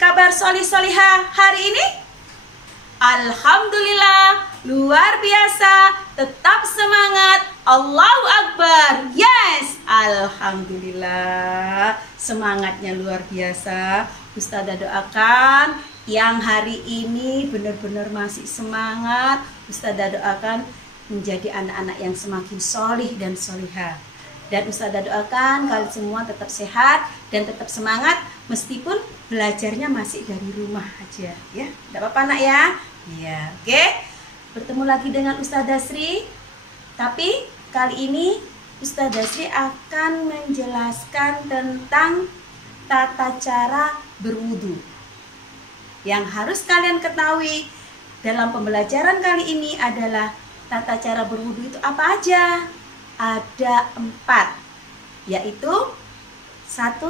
kabar solih-solihah hari ini? Alhamdulillah, luar biasa, tetap semangat, Allahu Akbar, yes, Alhamdulillah, semangatnya luar biasa. Ustazah doakan yang hari ini benar-benar masih semangat, Ustazah doakan menjadi anak-anak yang semakin solih dan solihah. Dan Ustazah doakan kalian semua tetap sehat dan tetap semangat meskipun belajarnya masih dari rumah aja ya. Tidak apa-apa nak ya. Iya, oke. Bertemu lagi dengan Ustazah Sri. Tapi kali ini Ustazah Sri akan menjelaskan tentang tata cara berwudu. Yang harus kalian ketahui dalam pembelajaran kali ini adalah tata cara berwudu itu apa aja? Ada 4, yaitu 1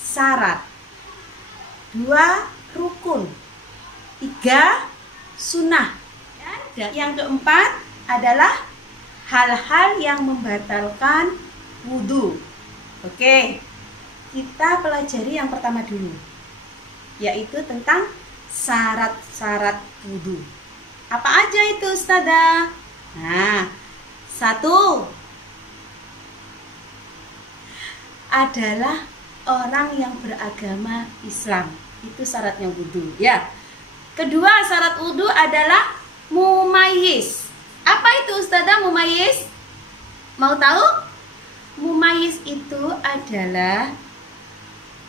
syarat, 2 rukun, 3 sunnah, dan yang keempat adalah hal-hal yang membatalkan wudu. Oke, kita pelajari yang pertama dulu, yaitu tentang syarat-syarat wudu. Apa aja itu Ustazah? Nah, 1 adalah orang yang beragama Islam, itu syaratnya wudu ya. Kedua syarat wudu adalah mumayyiz. Apa itu Ustazah mumayyiz? Mau tahu? Mumayyiz itu adalah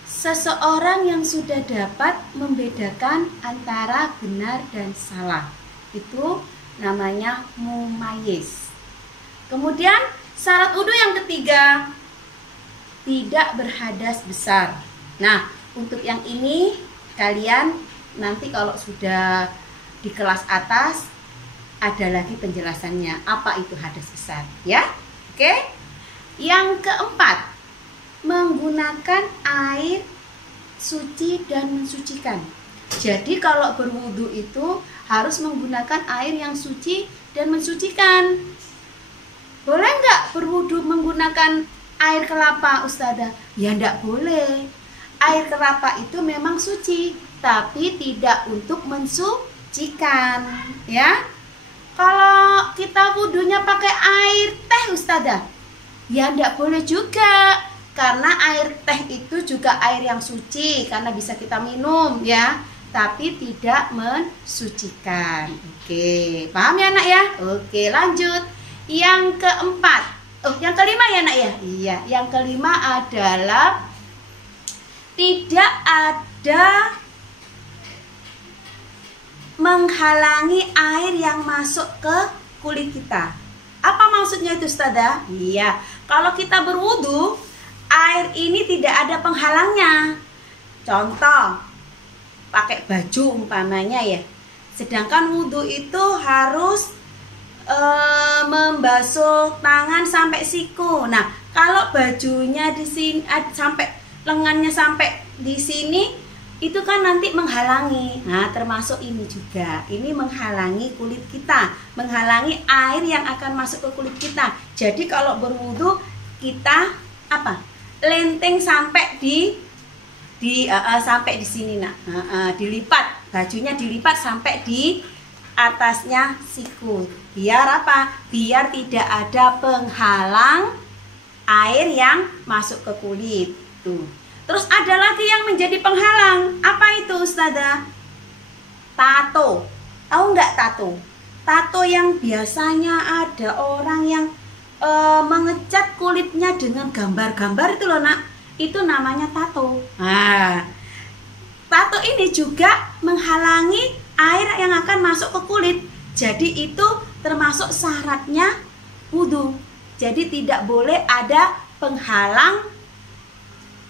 seseorang yang sudah dapat membedakan antara benar dan salah. Itu namanya mumayyiz. Kemudian syarat wudu yang ketiga, tidak berhadas besar. Nah, untuk yang ini kalian nanti kalau sudah di kelas atas ada lagi penjelasannya apa itu hadas besar ya. Oke. Yang keempat, menggunakan air suci dan mensucikan. Jadi kalau berwudu itu harus menggunakan air yang suci dan mensucikan. Boleh nggak berwudu menggunakan air kelapa Ustazah? Ya enggak boleh. Air kelapa itu memang suci, tapi tidak untuk mensucikan ya. Kalau kita wudunya pakai air teh Ustazah, ya enggak boleh juga. Karena air teh itu juga air yang suci, karena bisa kita minum ya, tapi tidak mensucikan. Oke, paham ya nak ya? Oke, lanjut. Yang keempat, yang kelima ya nak ya? Iya, yang kelima adalah tidak ada menghalangi air yang masuk ke kulit kita. Apa maksudnya itu Ustazah? Iya, kalau kita berwudu, air ini tidak ada penghalangnya. Contoh, pakai baju umpamanya ya. Sedangkan wudu itu harus membasuh tangan sampai siku. Nah, kalau bajunya di sini sampai lengannya sampai di sini, itu kan nanti menghalangi. Nah, termasuk ini juga. Ini menghalangi kulit kita, menghalangi air yang akan masuk ke kulit kita. Jadi kalau berwudu kita apa? Lenteng sampai sampai di sini nak. Dilipat, bajunya dilipat sampai di atasnya siku. Biar apa? Biar tidak ada penghalang air yang masuk ke kulit. Tuh. Terus ada lagi yang menjadi penghalang. Apa itu Ustazah? Tato. Tahu nggak tato? Tato yang biasanya ada orang yang mengecat kulitnya dengan gambar-gambar itu loh nak. Itu namanya tato. Nah, tato ini juga menghalangi air yang akan masuk ke kulit. Jadi itu termasuk syaratnya wudu. Jadi tidak boleh ada penghalang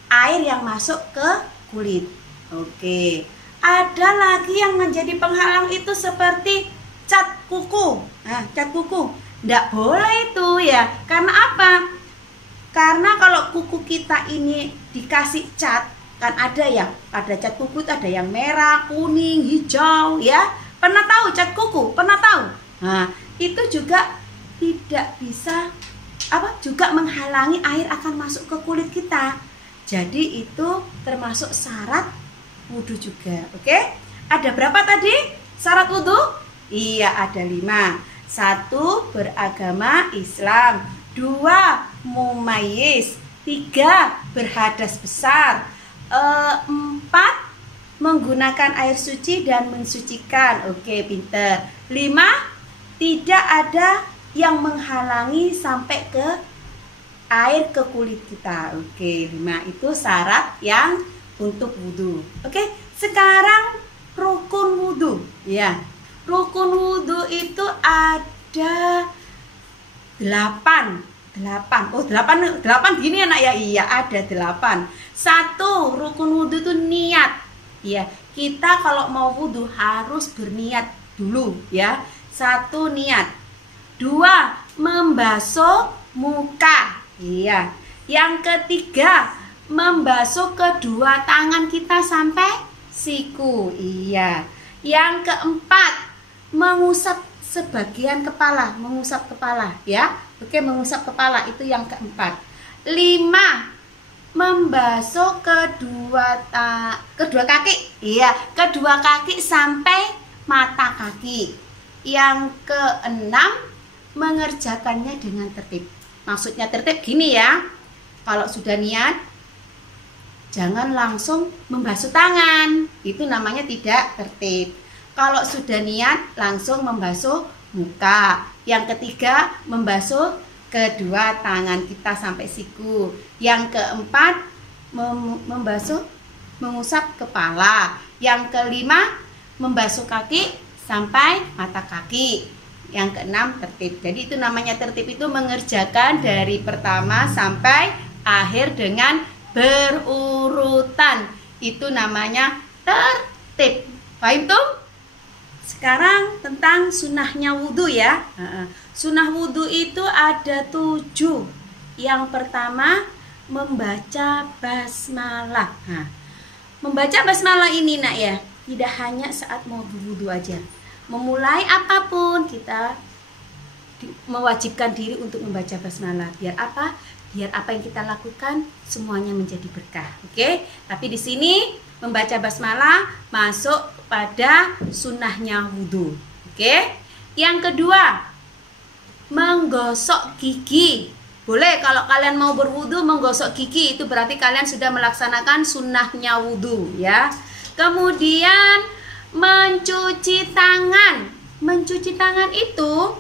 air yang masuk ke kulit. Oke. Ada lagi yang menjadi penghalang itu seperti cat kuku. Nah, cat kuku tidak boleh itu ya. Karena apa? Karena kalau kuku kita ini dikasih cat, kan ada ya, ada cat kuku itu ada yang merah, kuning, hijau ya. Pernah tahu cat kuku? Pernah tahu? Nah, itu juga tidak bisa juga menghalangi air akan masuk ke kulit kita. Jadi itu termasuk syarat wudhu juga. Oke, ada berapa tadi syarat wudhu? Iya, ada 5. 1. Beragama Islam. 2. Mumayyiz. 3. Berhadas besar. 4. Menggunakan air suci dan mensucikan. Oke, pinter. 5. Tidak ada yang menghalangi sampai ke air ke kulit kita. Oke, 5 itu syarat yang untuk wudhu. Oke, sekarang rukun wudhu. Ya, rukun wudhu itu ada 8. Oh, 8 gini anak ya. Iya, ada 8. 1. Rukun wudhu itu niat. Ya, kita kalau mau wudhu harus berniat dulu ya. 1. Niat. 2. Membasuh muka. Iya. Yang ketiga, membasuh kedua tangan kita sampai siku. Iya. Yang keempat, mengusap sebagian kepala, mengusap kepala ya. Oke, mengusap kepala itu yang keempat. 5. Membasuh kedua kaki. Iya, kedua kaki sampai mata kaki. Yang keenam, mengerjakannya dengan tertib. Maksudnya tertib gini ya. Kalau sudah niat, jangan langsung membasuh tangan. Itu namanya tidak tertib. Kalau sudah niat, langsung membasuh muka. Yang ketiga, membasuh kedua tangan kita sampai siku. Yang keempat, mengusap kepala. Yang kelima, membasuh kaki sampai mata kaki. Yang keenam, tertib. Jadi itu namanya tertib, itu mengerjakan dari pertama sampai akhir dengan berurutan. Itu namanya tertib. Paham tuh? Sekarang tentang sunnahnya wudhu ya. Sunnah wudhu itu ada 7. Yang pertama, membaca basmalah. Membaca basmalah ini nak ya, tidak hanya saat mau berwudhu aja. Memulai apapun kita mewajibkan diri untuk membaca basmalah. Biar apa? Biar apa yang kita lakukan semuanya menjadi berkah. Oke? Tapi di sini membaca basmalah masuk pada sunnahnya wudhu. Oke? Yang kedua, menggosok gigi. Boleh kalau kalian mau berwudhu menggosok gigi, itu berarti kalian sudah melaksanakan sunnahnya wudhu ya. Kemudian mencuci tangan. Mencuci tangan itu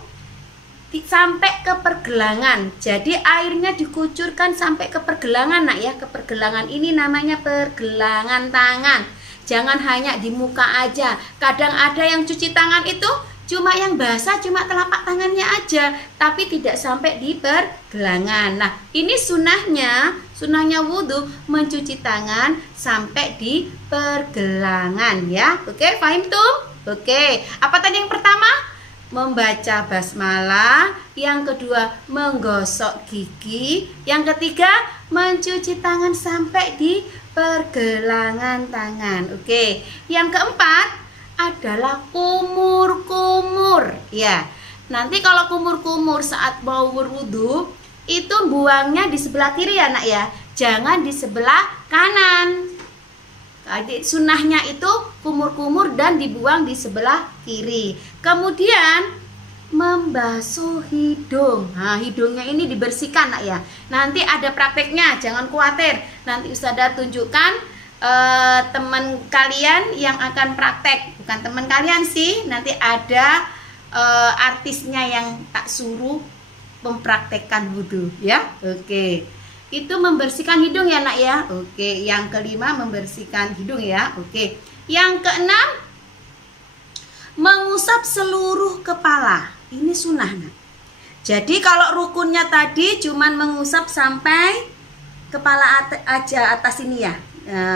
sampai ke pergelangan. Jadi airnya dikucurkan sampai ke pergelangan nak ya. Ke pergelangan ini namanya pergelangan tangan. Jangan hanya di muka aja. Kadang ada yang cuci tangan itu cuma yang basah, cuma telapak tangannya aja, tapi tidak sampai di pergelangan. Nah, ini sunnahnya wudhu mencuci tangan sampai di pergelangan ya. Oke, paham tuh? Oke, apa tadi yang pertama? Membaca basmalah. Yang kedua, menggosok gigi. Yang ketiga, mencuci tangan sampai di pergelangan tangan. Oke, yang keempat adalah kumur-kumur ya. Nanti kalau kumur-kumur saat mau berwudu itu buangnya di sebelah kiri ya nak ya, jangan di sebelah kanan. Jadi sunnahnya itu kumur-kumur dan dibuang di sebelah kiri. Kemudian membasuh hidung. Nah, hidungnya ini dibersihkan nak ya. Nanti ada prakteknya, jangan khawatir. Nanti Ustazah tunjukkan teman kalian yang akan praktek. Bukan teman kalian sih, nanti ada artisnya yang tak suruh mempraktekkan wudhu ya. Oke, itu membersihkan hidung ya nak ya. Oke, yang kelima membersihkan hidung ya. Oke, yang keenam mengusap seluruh kepala. Ini sunnah nak. Jadi kalau rukunnya tadi cuman mengusap sampai kepala aja atas ini ya.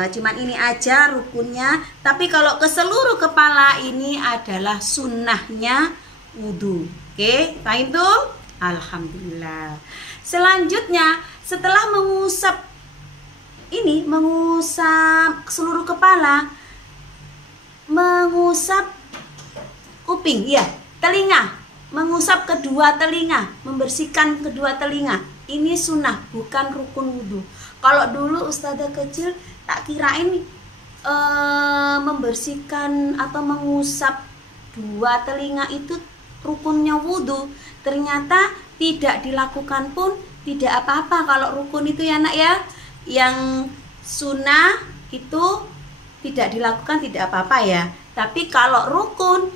Cuman ini aja rukunnya. Tapi kalau ke seluruh kepala ini adalah sunnahnya wudhu. Oke, paham tuh? Alhamdulillah. Selanjutnya setelah mengusap seluruh kepala, mengusap kuping ya, telinga, mengusap kedua telinga, membersihkan kedua telinga. Ini sunnah, bukan rukun wudhu. Kalau dulu Ustazah kecil tak kirain membersihkan atau mengusap dua telinga itu rukunnya wudhu. Ternyata tidak dilakukan pun tidak apa-apa kalau rukun itu ya nak ya. Yang sunnah itu tidak dilakukan tidak apa-apa ya. Tapi kalau rukun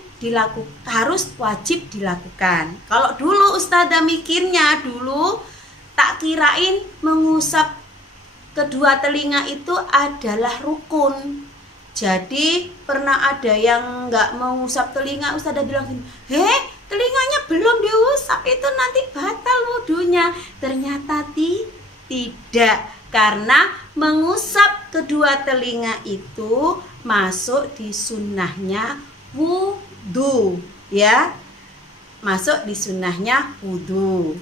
harus wajib dilakukan. Kalau dulu Ustazah mikirnya dulu tak kirain mengusap kedua telinga itu adalah rukun. Jadi pernah ada yang nggak mengusap telinga, Ustazah bilang gini, telinganya belum diusap, itu nanti batal wudunya. Ternyata tidak, karena mengusap kedua telinga itu masuk di sunnahnya wudu, ya, masuk di sunnahnya wudu.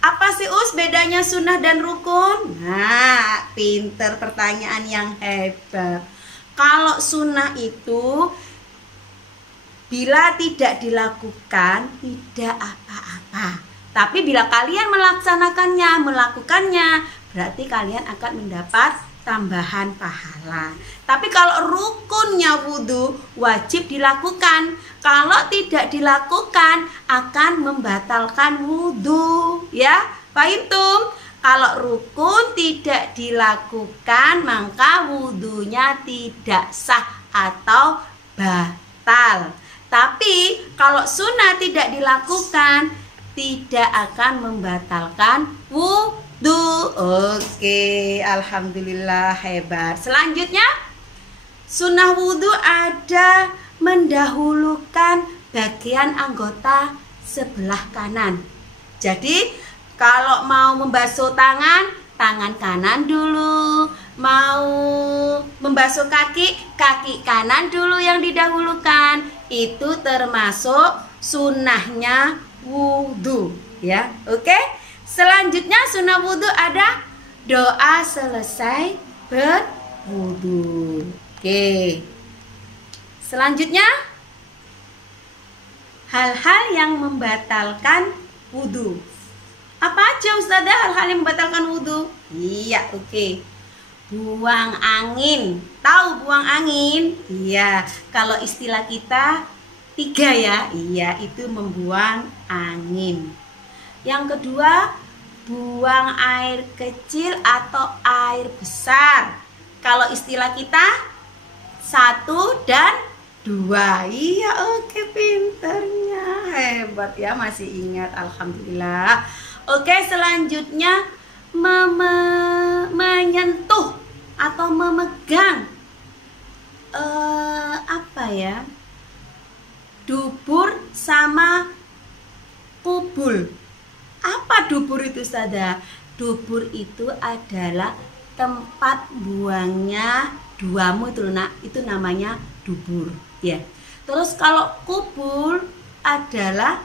Apa sih bedanya sunnah dan rukun? Nah, pinter, pertanyaan yang hebat. Kalau sunnah itu bila tidak dilakukan tidak apa-apa. Tapi bila kalian melakukannya, berarti kalian akan mendapat tambahan pahala. Tapi kalau rukunnya wudhu wajib dilakukan. Kalau tidak dilakukan akan membatalkan wudhu, ya. Fahim? Kalau rukun tidak dilakukan maka wudhunya tidak sah atau batal. Tapi kalau sunnah tidak dilakukan tidak akan membatalkan wudhu. Oke, alhamdulillah, hebat. Selanjutnya, sunnah wudhu ada mendahulukan bagian anggota sebelah kanan. Jadi kalau mau membasuh tangan kanan dulu. Mau membasuh kaki kanan dulu yang didahulukan. Itu termasuk sunnahnya wudhu, ya. Oke. Selanjutnya sunnah wudhu ada doa selesai berwudhu. Oke. Selanjutnya hal-hal yang membatalkan wudhu. Apa aja Ustazah hal-hal yang membatalkan wudhu? Iya, oke. Buang angin. Tahu buang angin? Iya. Kalau istilah kita 3 ya. Iya, itu membuang angin. Yang kedua, buang air kecil atau air besar. Kalau istilah kita 1 dan 2. Iya, oke, pinternya. Hebat ya, masih ingat. Alhamdulillah. Oke, selanjutnya menyentuh atau memegang dubur sama kubul. Apa dubur itu, Ustazah? Dubur itu adalah tempat buangnya duamu itu, nak. Itu namanya dubur, ya. Terus kalau kubul adalah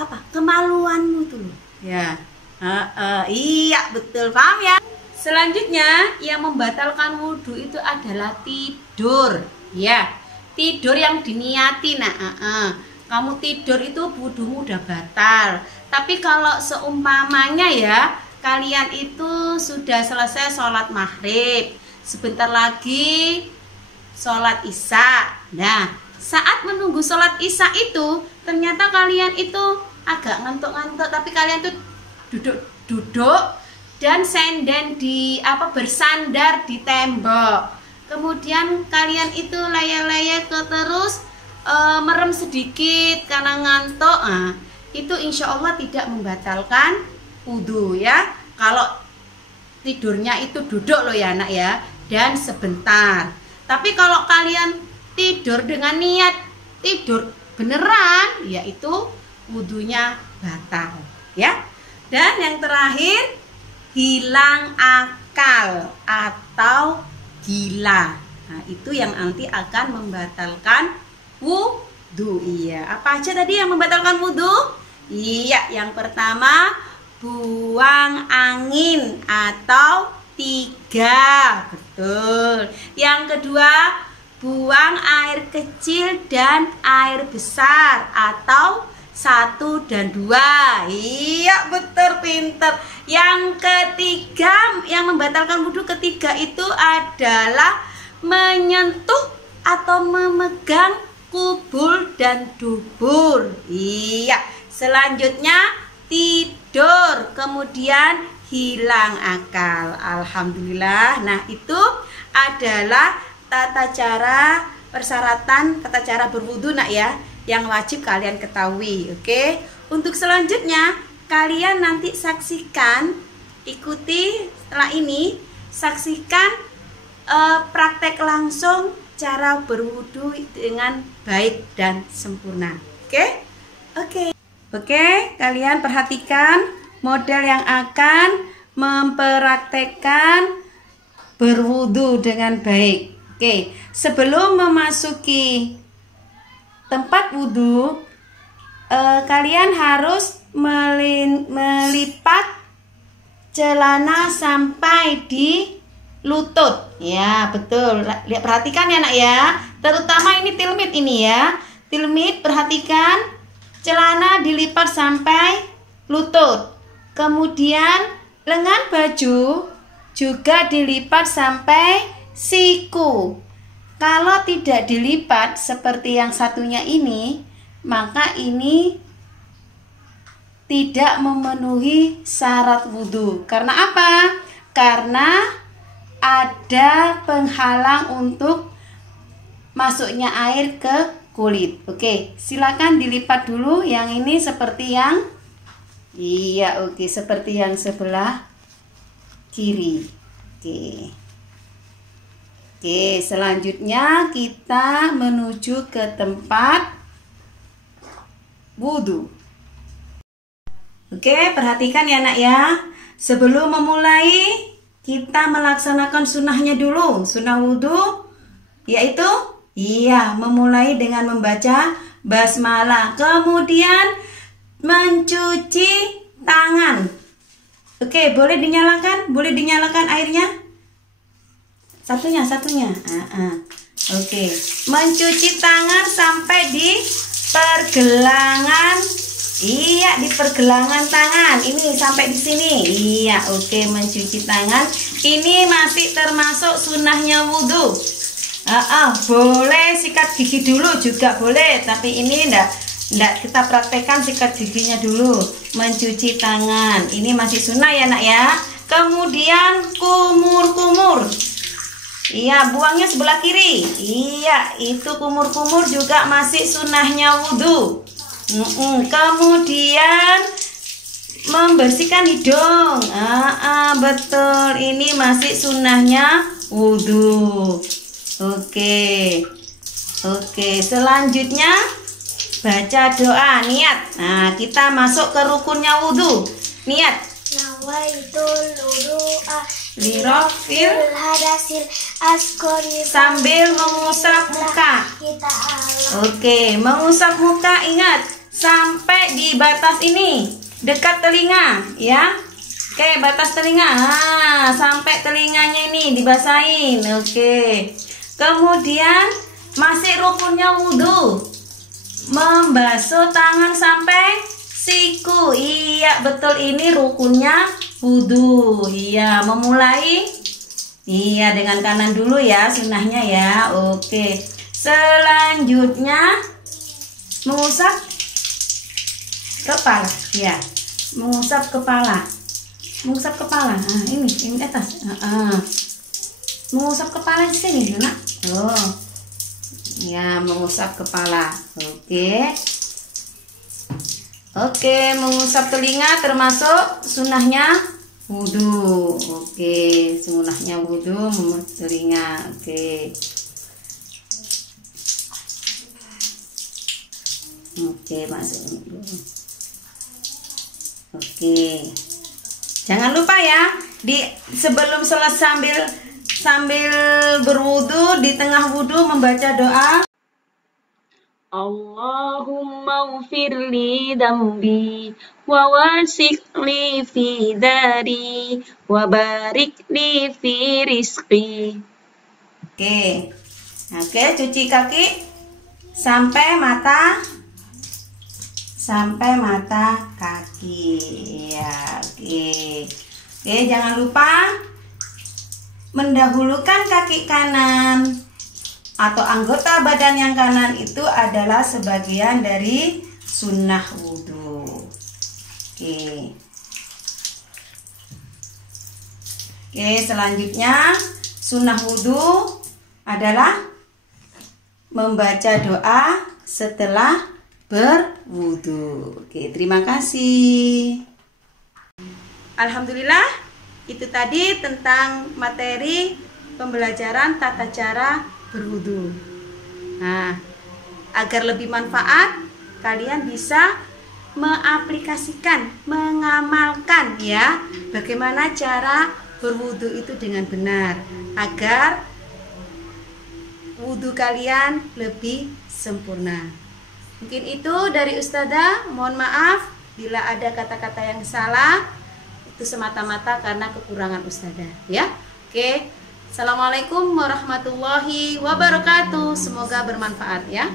apa? Kemaluanmu tuh, ya. Iya, betul, paham ya. Selanjutnya yang membatalkan wudhu itu adalah tidur, ya. Tidur yang diniati, nah. Kamu tidur itu wudhumu udah batal. Tapi kalau seumpamanya ya, kalian itu sudah selesai sholat maghrib, sebentar lagi sholat isya. Nah, saat menunggu sholat isya itu ternyata kalian itu agak ngantuk-ngantuk, tapi kalian tuh duduk dan senden bersandar di tembok. Kemudian kalian itu laya-laya terus merem sedikit karena ngantuk. Nah, itu insya Allah tidak membatalkan wudhu, ya. Kalau tidurnya itu duduk loh ya, anak ya, dan sebentar. Tapi kalau kalian tidur dengan niat tidur beneran, yaitu wudhunya batal, ya. Dan yang terakhir, hilang akal atau gila. Nah, itu yang nanti akan membatalkan wudhu. Iya, apa aja tadi yang membatalkan wudhu? Iya, yang pertama buang angin atau 3, betul. Yang kedua, buang air kecil dan air besar atau 1 dan 2. Iya, betul, pinter. Yang ketiga yang membatalkan wudhu ketiga itu adalah menyentuh atau memegang kubul dan dubur. Iya. Selanjutnya tidur, kemudian hilang akal. Alhamdulillah. Nah, itu adalah tata cara persyaratan tata cara berwudu nak ya, yang wajib kalian ketahui. Oke. Untuk selanjutnya kalian nanti saksikan, ikuti setelah ini, saksikan praktek langsung cara berwudu dengan baik dan sempurna. Oke? Oke, kalian perhatikan model yang akan mempraktekkan berwudu dengan baik. Oke, sebelum memasuki tempat wudu, kalian harus melipat celana sampai di lutut. Ya, betul. Lihat, perhatikan ya nak ya. Terutama ini tilmit ini ya. Tilmit, perhatikan celana dilipat sampai lutut. Kemudian lengan baju juga dilipat sampai siku. Kalau tidak dilipat seperti yang satunya ini, maka ini tidak memenuhi syarat wudhu. Karena apa? Karena ada penghalang untuk masuknya air ke kulit. Oke, silakan dilipat dulu. Yang ini seperti yang seperti yang sebelah kiri. Oke, selanjutnya kita menuju ke tempat wudhu. Oke, perhatikan ya nak ya. Sebelum memulai, kita melaksanakan sunnahnya dulu. Sunnah wudhu yaitu memulai dengan membaca basmalah, kemudian mencuci tangan. Oke, boleh dinyalakan airnya. Satunya. Oke, mencuci tangan sampai di pergelangan. Iya, di pergelangan tangan. Ini sampai di sini. Iya, oke, mencuci tangan. Ini masih termasuk sunnahnya wudhu. Boleh sikat gigi dulu juga boleh, tapi ini enggak kita praktekkan sikat giginya dulu. Mencuci tangan. Ini masih sunnah ya nak ya. Kemudian kumur-kumur. Iya, buangnya sebelah kiri. Iya, itu kumur-kumur juga masih sunnahnya wudhu. Kemudian membersihkan hidung. Betul, ini masih sunnahnya wudhu. Oke, selanjutnya baca doa, niat. Nah, kita masuk ke rukunnya wudhu. Niat. Nawaitul wudu'a lirafil hadasil askori sambil mengusap muka. Oke, mengusap muka, ingat sampai di batas ini, dekat telinga ya. Oke, batas telinga. Sampai telinganya ini dibasahin. Oke. Kemudian masih rukunnya wudhu, membasuh tangan sampai siku. Iya, betul, ini rukunnya wudhu. Iya, memulai dengan kanan dulu ya, sunnahnya ya. Oke, selanjutnya mengusap kepala. Ya, mengusap kepala. Nah, ini atas. Mengusap kepala di sini, nak. Ya, mengusap kepala. Oke, mengusap telinga termasuk sunnahnya wudhu. Oke, sunnahnya wudhu mengusap telinga. Oke, masuk dulu. Oke. Jangan lupa ya, sebelum selesai sambil berwudu, di tengah wudu membaca doa. Allahumma ufirli dambi wa wasi'li fi dari wa barikli fi rizqi. Oke, cuci kaki sampai mata kaki ya. Oke, jangan lupa mendahulukan kaki kanan atau anggota badan yang kanan itu adalah sebagian dari sunnah wudhu. Oke. Oke, selanjutnya sunnah wudhu adalah membaca doa setelah berwudhu. Oke, terima kasih. Alhamdulillah, itu tadi tentang materi pembelajaran tata cara berwudhu. Nah, agar lebih manfaat, kalian bisa mengaplikasikan, mengamalkan ya, bagaimana cara berwudhu itu dengan benar, agar wudhu kalian lebih sempurna. Mungkin itu dari Ustazah. Mohon maaf bila ada kata-kata yang salah, itu semata-mata karena kekurangan Ustazah ya. Oke. Assalamualaikum warahmatullahi wabarakatuh. Semoga bermanfaat ya.